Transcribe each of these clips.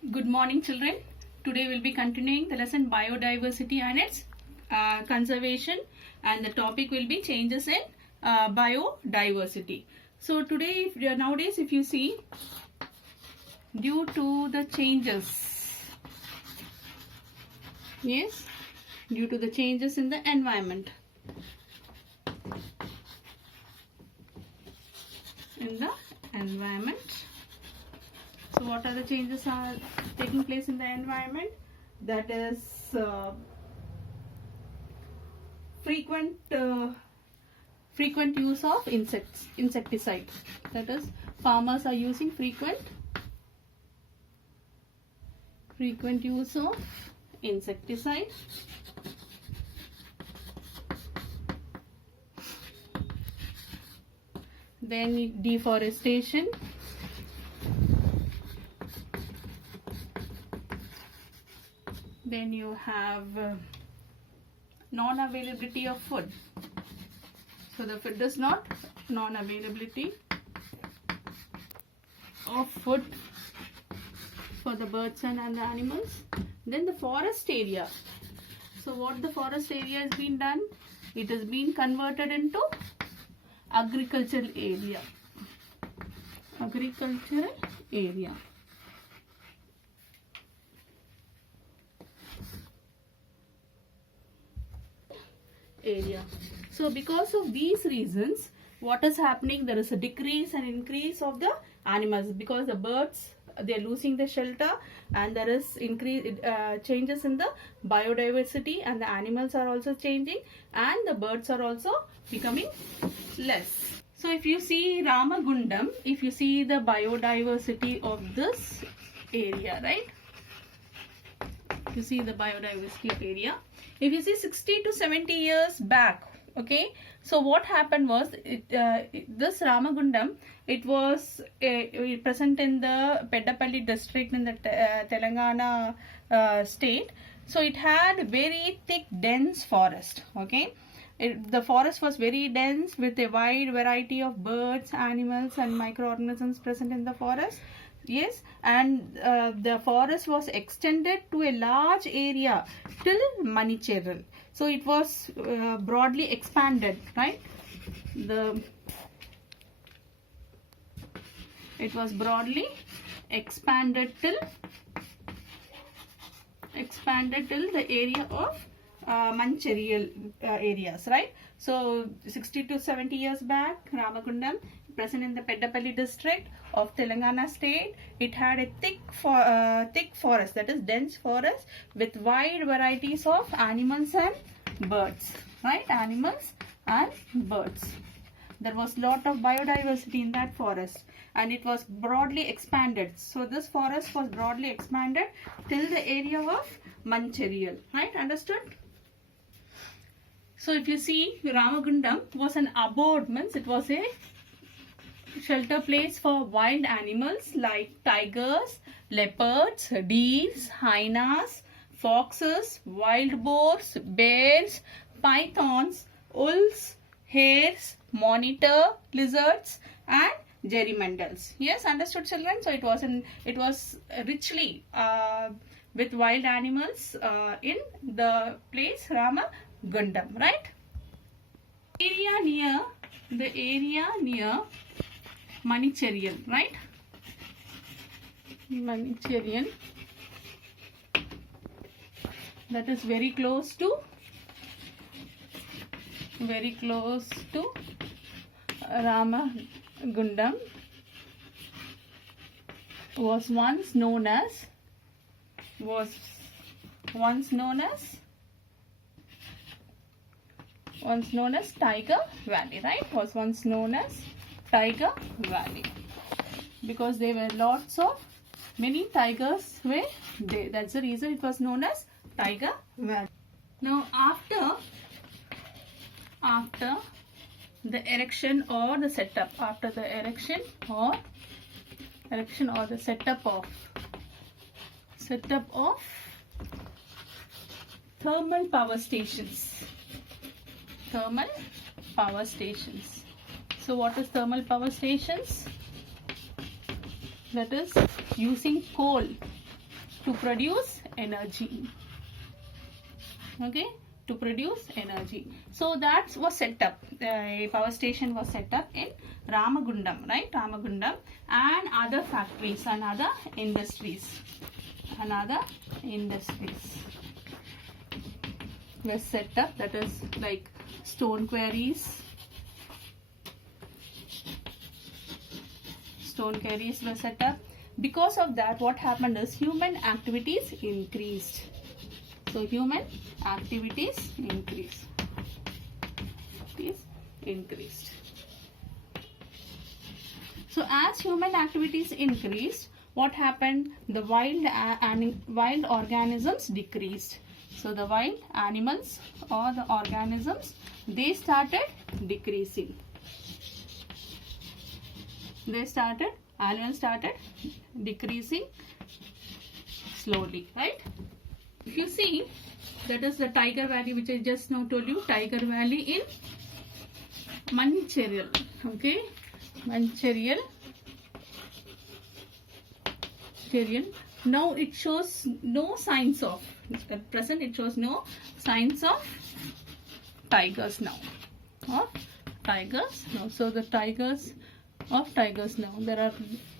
Good morning, children. Today we'll be continuing the lesson biodiversity and its conservation, and the topic will be changes in biodiversity. So today, nowadays, if you see, due to the changes, yes, due to the changes in the environment, So what are the changes are taking place in the environment? That is frequent use of insecticide. That is, farmers are using frequent use of insecticide. Then deforestation. Then you have non-availability of food. So the food is not non-availability of food for the birds and the animals. Then the forest area. So what the forest area has been done? It has been converted into agricultural area. Agricultural area. So because of these reasons, what is happening? There is a decrease and increase of the animals, because the birds, they are losing the shelter, and there is changes in the biodiversity, and the animals are also changing, and the birds are also becoming less. So if you see Ramagundam, if you see the biodiversity of this area, right? You see the biodiversity area. If you see 60 to 70 years back, okay, so what happened was, this Ramagundam, it was present in the Peddapalli district in the Telangana state. So it had very thick, dense forest, okay. The forest was very dense with a wide variety of birds, animals and microorganisms present in the forest. Yes, and the forest was extended to a large area till Manicherral. So it was broadly expanded, right? It was broadly expanded till the area of Mancherial areas, right? So 60 to 70 years back, Ramagundam, present in the Peddapalli district of Telangana state, it had a thick forest, that is dense forest, with wide varieties of animals and birds, right? Animals and birds. There was lot of biodiversity in that forest, and it was broadly expanded. So this forest was broadly expanded till the area of Mancherial, right? Understood? So if you see, Ramagundam was an abode, means it was a shelter place for wild animals like tigers, leopards, deers, hyenas, foxes, wild boars, bears, pythons, wolves, hares, monitor lizards and gerrymandels. Yes, understood, children? So it was richly with wild animals in the place Ramagundam, right? The area near Manicherral, right? Manicherral, that is very close to Ramagundam, was once known as Tiger Valley, right? Was once known as Tiger Valley, because there were many tigers were there. That's the reason it was known as Tiger Valley. Now after the erection or the setup, setup of thermal power stations. So what is thermal power stations? That is using coal to produce energy. Okay, to produce energy. So that was set up. A power station was set up in Ramagundam, right? Ramagundam, and other factories and other industries. Another industries were set up. That is like stone quarries. Stone quarries were set up. Because of that, what happened is human activities increased. So human activities increased. So as human activities increased, what happened? The wild organisms decreased. So the wild animals or the organisms, they started decreasing. Animals started decreasing slowly, right? If you see, that is the Tiger Valley, which I just now told you, Tiger Valley in Mancherial. Okay, Mancherial. Now it shows no signs of, at present it shows no signs of tigers now. Of tigers now. So the tigers now. There are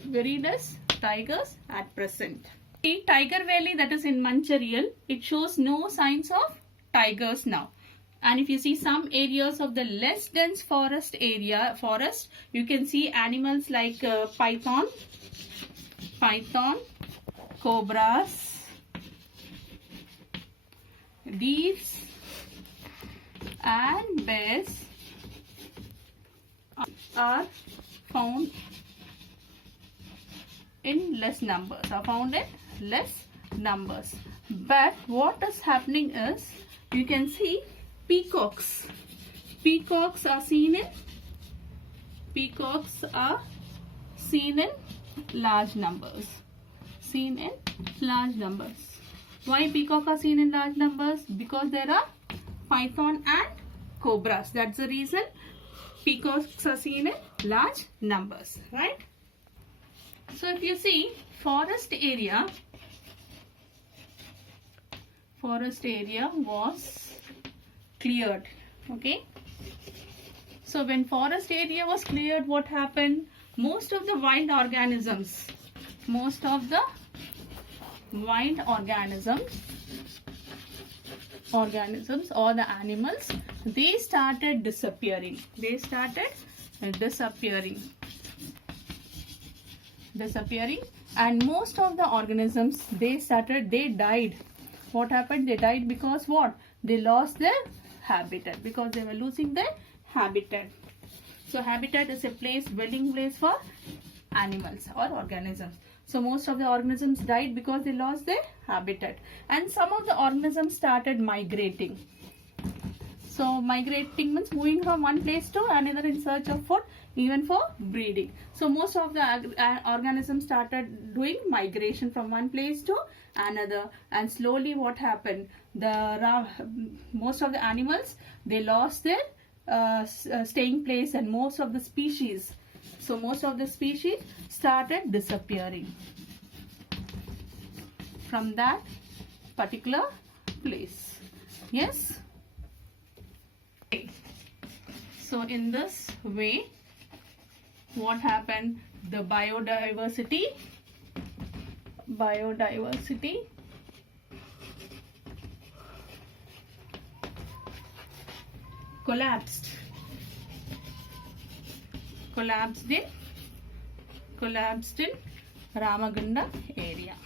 very less tigers at present. The Tiger Valley, that is in Mancherial, it shows no signs of tigers now. And if you see some areas of the less dense forest, you can see animals like python, cobras, deers, and bears are found in less numbers. But what is happening is, you can see peacocks. Peacocks are seen in large numbers. Why peacock are seen in large numbers? Because there are python and cobras. That's the reason peacocks are seen in large numbers, right? So if you see, forest area was cleared. Okay, so when forest area was cleared, what happened? Most of the wild organisms or the animals, they started disappearing. And most of the organisms, they died. What happened? They died because what? They lost their habitat, because they were losing their habitat. So habitat is a dwelling place for animals or organisms. So most of the organisms died because they lost their habitat, and some of the organisms started migrating. So migrating means moving from one place to another in search of food, even for breeding. So most of the organisms started doing migration from one place to another, and slowly what happened? Most of the animals, they lost their staying place, and most of the species started disappearing from that particular place. Yes. So in this way, what happened? The biodiversity collapsed in Ramagunda area.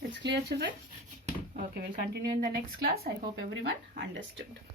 It's clear, children? Okay, we'll continue in the next class. I hope everyone understood.